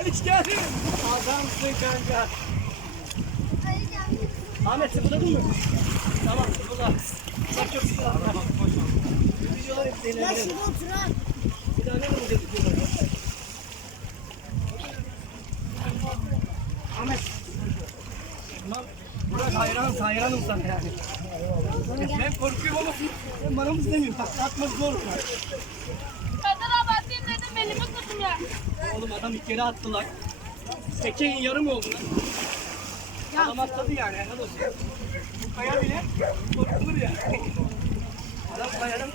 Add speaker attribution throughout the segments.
Speaker 1: Aliç geldi. Adamsın kanka. Ahmet sıfırladın mı? Tamam sıfırla. Çok çok sıfırla. Videolar hep değerlendirelim. Bir daha ne mi gözüküyorlar? Ahmet. Tamam. Burak hayran, hayranım sana yani. Ben korkuyorum ama sen bana mı istemiyorsun? Takla atmak zor. Oğlum adam kere attılar. Tekeyin yarım oldu lan. Adam atladı yani helal olsun. Bu kaya bile korkulur ya. Adam kayadan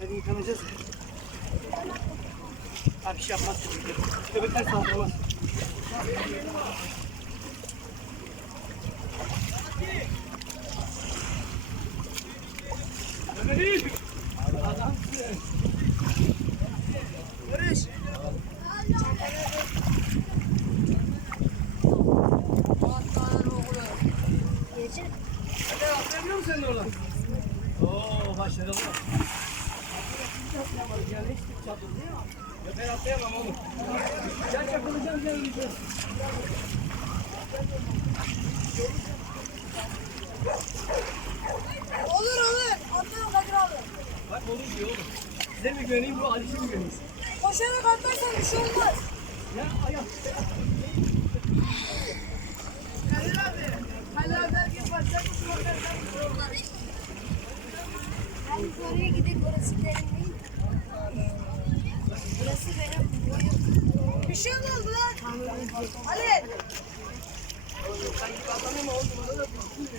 Speaker 1: Hadi yıkanacağız. Abi şey yapmaz. Köpekler saldırmaz. Başarılı. Yani hiç mi? Ya ben atlayamam oğlum. Gel çakılacağım gel gideceğiz. Size mi güveneyim bu Aliş'e mi güveneyim?
Speaker 2: Koşarak atlarsan bir şey olmaz.
Speaker 1: Ya ayak.
Speaker 2: Kadir abi. Kadir abi herkes başlar mısın?
Speaker 3: Hadi oraya gidelim orası benim değil. Burası benim boyum.
Speaker 2: Bir şey mi oldu lan? Ali.
Speaker 1: Sanki da bilsin ya. Bu da bana.